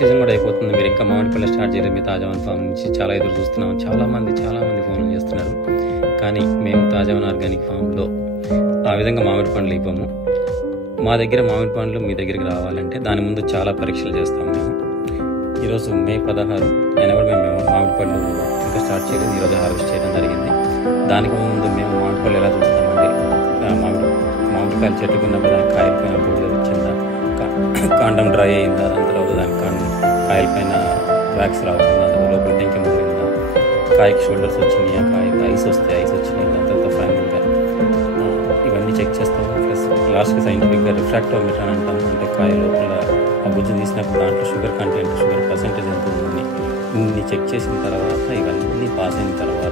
Season కూడా అయిపోతుంది, మీరు ఇంకా మామిడి పళ్ళు స్టార్ట్ చేయలేదు, మీ తాజావన్ ఫామ్ నుంచి చాలా ఎదురు చూస్తున్నాం. చాలామంది ఫోన్లు చేస్తున్నారు. కానీ మేము తాజావన్ ఆర్గానిక్ ఫామ్లో ఆ విధంగా మామిడి పండ్లు ఇవ్వము. మా దగ్గర మామిడి పండ్లు మీ దగ్గరికి రావాలంటే దాని ముందు చాలా పరీక్షలు చేస్తాం మేము. ఈరోజు మే 16 అయినా కూడా మేము మామిడి పళ్ళు ఇంకా స్టార్ట్ చేయలేదు. ఈరోజు హార్వెస్ట్ చేయడం జరిగింది. దానికి ముందు మేము మామిడి పళ్ళు ఎలా చూస్తామంటే మామిడికాయలు చెట్టుకున్నప్పుడు దానికి కాయల పైన బూడిద వచ్చిందా, కాండం డ్రై అయిందా, దాని తర్వాత దాని కాయల పైన వ్యాక్స్ రావుతుందా, లోపల టెంకి ముదిరిందా, కాయకి షోల్డర్స్ వచ్చినాయా, కాయకి ఐస్ వచ్చినాయి, దాని తర్వాత ఫైనల్గా ఇవన్నీ చెక్ చేస్తాము. ప్లస్ లాస్ట్కి సైంటిఫిక్గా రిఫ్రాక్టోమీటర్ అని అంటాము. అంటే కాయ లోపల ఆ గుజ్జు తీసినప్పుడు దాంట్లో షుగర్ పర్సెంటేజ్ ఎంత ఉందని ఇన్ని చెక్ చేసిన తర్వాత, ఇవన్నీ పాస్ అయిన తర్వాత